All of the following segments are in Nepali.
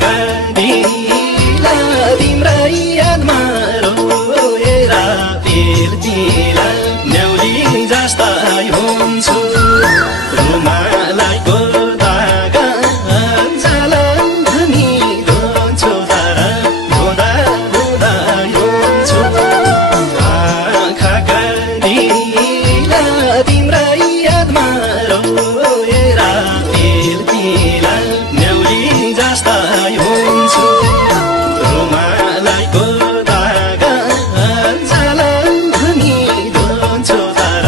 दिला तिम्रै यादमा रोएर तिर्दिला न्याउली जस्तै हुन्छु रुमालको धागा जलन धनी धुन्छु तर धुँदा धुँदा हुन्छु आँखाका दिला तिम्रै यादमा रोएर तिर्दिला न्याउली जस्तै हुन्छु रुमालको धागा जलन धनी धुन्छु तर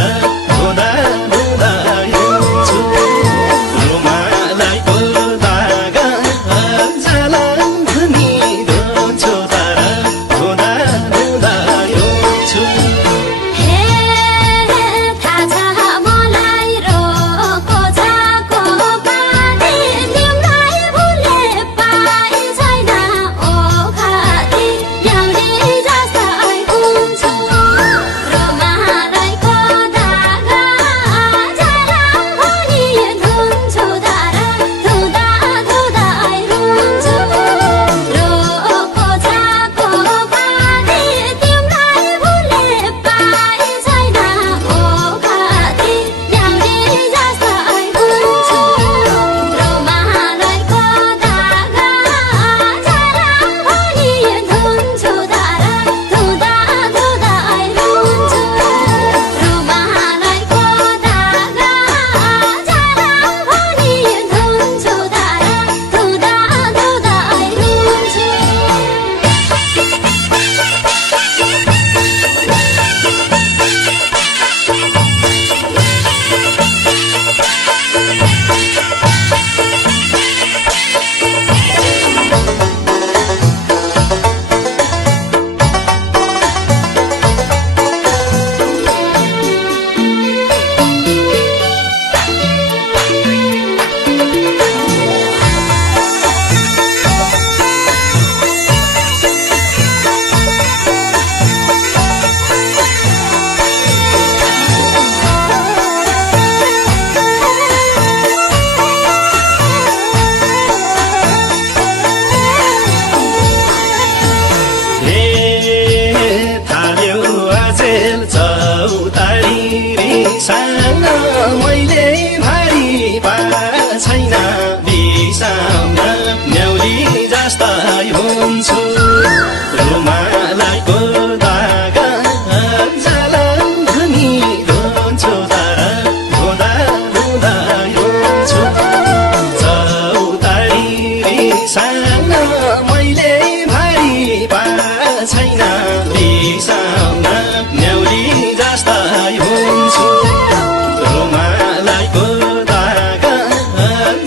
धुँदा धुँदा हुन्छु रुमालको धागा जलन धनी धुन्छु तर धुँदा धुँदा हुन्छु साना मैले भारी छैन बिसाउन न्याउली जस्तै हुन्छु रुमालको धागा जलन धनी धुन्छु तर धुँदा धुँदा हुन्छु चौतारी साना मैले भारी छैन बिसाउन न्याउली जस्तै हुन्छु रुमालको धागा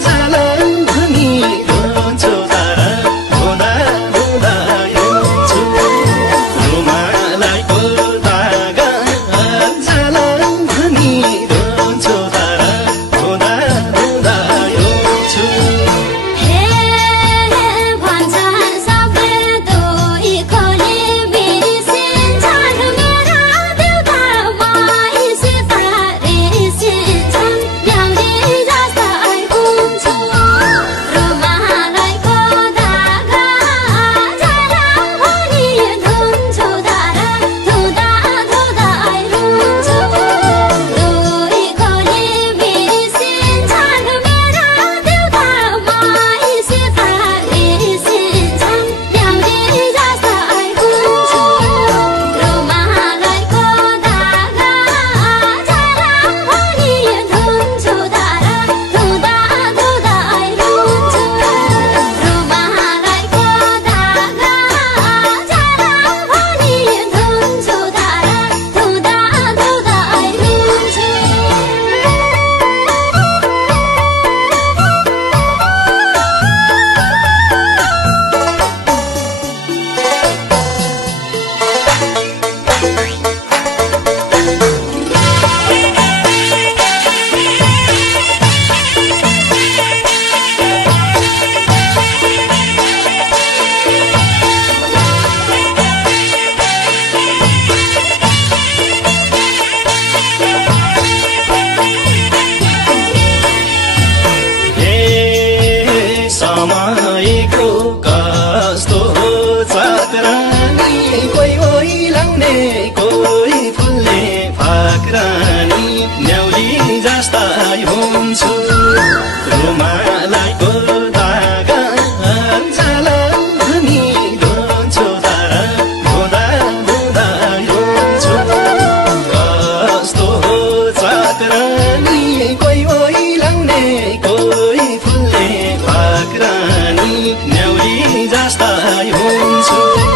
जलन धनी धुन्छु तर धुँदा धुँदा हुन्छु रुमालको धागा जलन धनी धुन्छु तर धुँदा धुँदा हुन्छु को कस्तो चाकरानी कोही ओइलाउने कोही फुल्ने फाक्रानी न्याउली जस्ता हुन्छु रुमालको धागा जलन धनी धुन्छु धारा धुँदा धुँदा हुन्छु कस्तो चाकरानी कोही ओइलाउने कोही फुल्ने फाक्रानी न्याउली जस्ता हुन्छु